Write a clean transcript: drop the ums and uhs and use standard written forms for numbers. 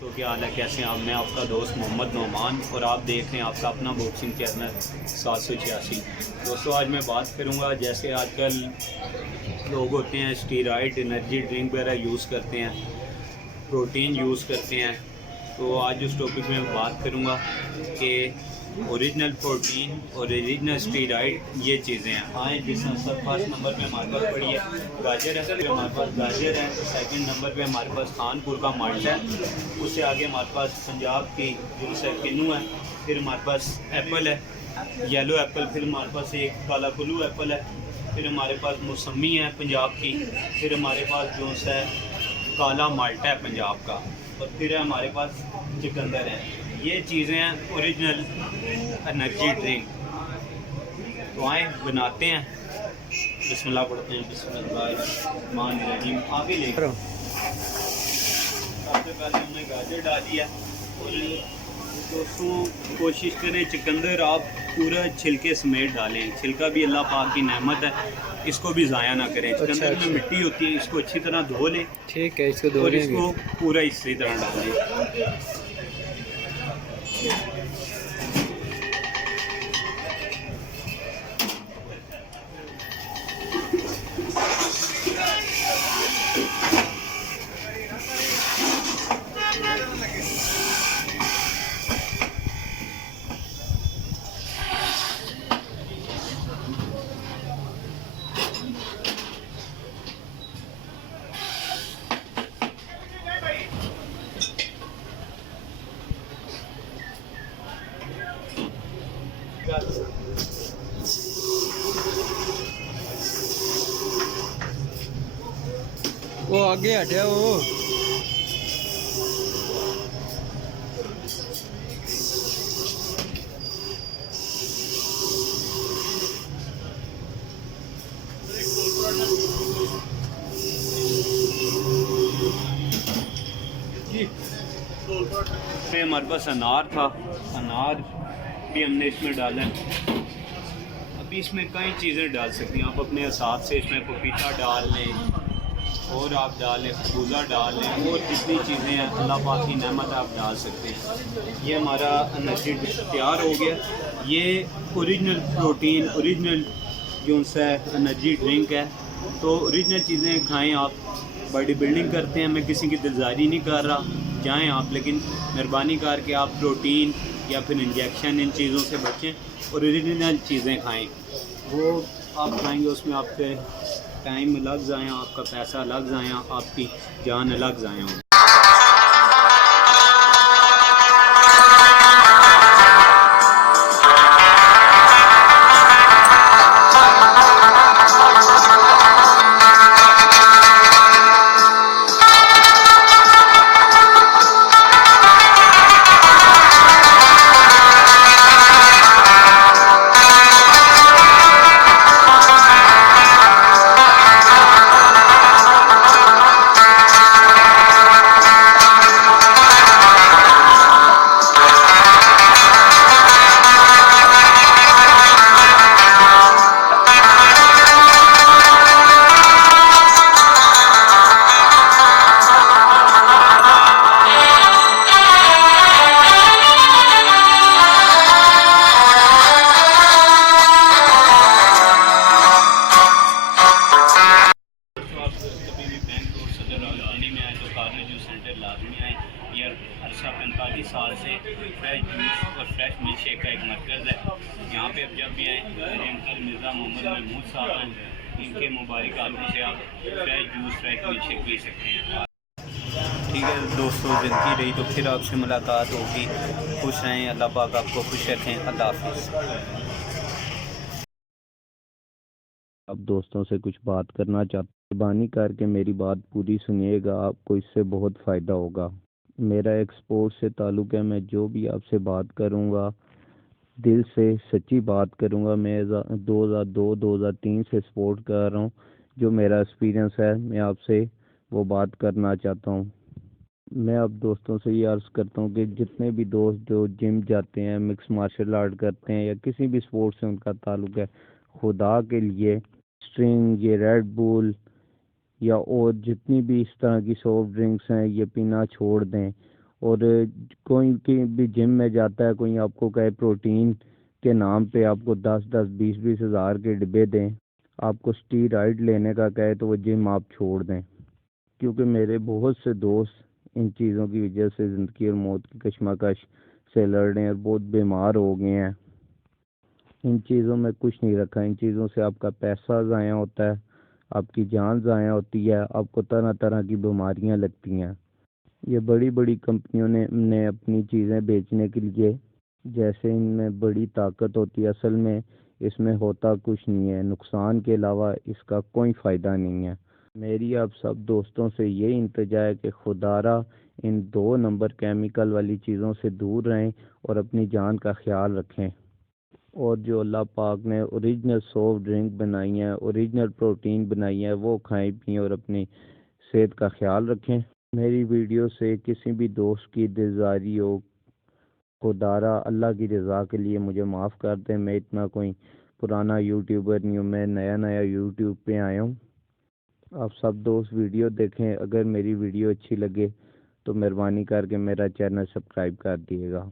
तो क्या हाल है, कैसे हैं आप। मैं आपका दोस्त मोहम्मद नोमान और आप देख रहे हैं आपका अपना बॉक्सिंग चैनल 786। दोस्तों, आज मैं बात करूंगा, जैसे आजकल लोग होते हैं स्टीरॉयड एनर्जी ड्रिंक वगैरह यूज़ करते हैं, प्रोटीन यूज़ करते हैं। तो आज उस टॉपिक में मैं बात करूंगा कि ओरिजिनल प्रोटीन और ओरिजिनल स्टीरॉयड ये चीज़ें हैं। आए जिस फर्स्ट नंबर पे हमारे पास पड़ी है गाजर है, फिर हमारे पास गाजर है। सेकंड नंबर पे हमारे पास खानपुर का मल्ट है। उससे आगे हमारे पास पंजाब की जो है किन्नू है। फिर हमारे पास एप्पल है, येलो एप्पल। फिर हमारे पास एक काला कुल्लू एप्पल है। फिर हमारे पास मौसमी है पंजाब की। फिर हमारे पास जो है काला माल्टा है पंजाब का। और फिर है हमारे पास चुकंदर है। ये चीज़ें हैं ओरिजिनल एनर्जी ड्रिंक। तो आए बनाते हैं, बिस्मिल्लाह पढ़ते हैं। बिस्मिल्लाहिर्रहमानिर्रहीम। आप ही ले सबसे पहले हमने गाजर डाली है। और दोस्तों, कोशिश करें चुकंदर आप पूरा छिलके समेत डालें। छिलका भी अल्लाह पाक की नेमत है, इसको भी ज़ाया ना करें। चुकंदर में मिट्टी होती है, इसको अच्छी तरह धो लें। ठीक है, इसको धो और लेंगे। इसको पूरा इसी तरह डालें। वो आगे हटे वो। में हमारे पास अनार था, अनार भी हमने इसमें डाला है। अभी इसमें कई चीज़ें डाल सकती हैं आप अपने हिसाब से। इसमें पपीता डाल लें, और आप डाल लें खरबूजा डाल लें, और जितनी चीज़ें हैं अल्लाह पाक की नेमत आप डाल सकते हैं। ये हमारा एनर्जी तैयार हो गया। ये ओरिजिनल प्रोटीन, ओरिजिनल जो सा एनर्जी ड्रिंक है। तो ओरिजिनल चीज़ें खाएं आप। बॉडी बिल्डिंग करते हैं, मैं किसी की दिलजारी नहीं कर रहा, जाएँ आप, लेकिन मेहरबानी करके आप प्रोटीन या फिर इंजेक्शन इन चीज़ों से बचें और ओरिजिनल चीज़ें खाएं। वो आप खाएंगे, उसमें आपके टाइम अलग जाए, आपका पैसा अलग जाए, आपकी जान अलग जाए होगी। अरसा 45 साल से फ्रेश जूस और फ्रेश मिल्क शेक का एक मरकज़ है। यहाँ पे अब जब भी आए मेरे अंकल मिर्ज़ा मोहम्मद महमूद साहब हैं, इनके मुबारक हाथों से आप fresh juice fresh milk shake P सकते हैं। ठीक है दोस्तों, ज़िंदगी रही तो फिर आपसे मुलाकात होगी। खुश रहें, अल्लाह पाक आपको खुश रखें। अल्लाह हाफ़िज़। अब दोस्तों से कुछ बात करना चाहता हूँ। मेहरबानी करके मेरी बात पूरी सुनिएगा, आपको इससे बहुत फ़ायदा होगा। मेरा एक स्पोर्ट्स से ताल्लुक़ है। मैं जो भी आपसे बात करूँगा दिल से सच्ची बात करूँगा। मैं 2002-2003 से स्पोर्ट कर रहा हूँ। जो मेरा एक्सपीरियंस है मैं आपसे वो बात करना चाहता हूँ। मैं अब दोस्तों से ये अर्ज़ करता हूँ कि जितने भी दोस्त जो जिम जाते हैं, मिक्स मार्शल आर्ट करते हैं या किसी भी स्पोर्ट्स से उनका ताल्लुक़ है, खुदा के लिए स्ट्रिंग, ये रेड बुल या और जितनी भी इस तरह की सॉफ्ट ड्रिंक्स हैं ये पीना छोड़ दें और कोई की भी जिम में जाता है, कोई आपको कहे प्रोटीन के नाम पे आपको 10-10 20-20 हज़ार के डिब्बे दें, आपको स्टीरॉइड लेने का कहे तो वो जिम आप छोड़ दें। क्योंकि मेरे बहुत से दोस्त इन चीज़ों की वजह से ज़िंदगी और मौत की कशमकश से लड़ रहे हैं और बहुत बीमार हो गए हैं। इन चीज़ों में कुछ नहीं रखा, इन चीज़ों से आपका पैसा ज़ाया होता है, आपकी जान ज़ाया होती है, आपको तरह तरह की बीमारियां लगती हैं। ये बड़ी बड़ी कंपनियों ने अपनी चीज़ें बेचने के लिए, जैसे इनमें बड़ी ताकत होती है, असल में इसमें होता कुछ नहीं है, नुकसान के अलावा इसका कोई फ़ायदा नहीं है। मेरी आप सब दोस्तों से यही इल्तिजा है कि खुदारा इन 2 नंबर केमिकल वाली चीज़ों से दूर रहें और अपनी जान का ख्याल रखें। और जो अल्लाह पाक ने ओरिजिनल सॉफ्ट ड्रिंक बनाई है, ओरिजिनल प्रोटीन बनाई है, वो खाएं पिएं और अपनी सेहत का ख्याल रखें। मेरी वीडियो से किसी भी दोस्त की दिलजारी हो, खुदारा अल्लाह की रज़ा के लिए मुझे माफ़ कर दें। मैं इतना कोई पुराना यूट्यूबर नहीं हूँ, मैं नया नया यूट्यूब पे आया हूँ। आप सब दोस्त वीडियो देखें, अगर मेरी वीडियो अच्छी लगे तो मेहरबानी करके मेरा चैनल सब्सक्राइब कर दिएगा।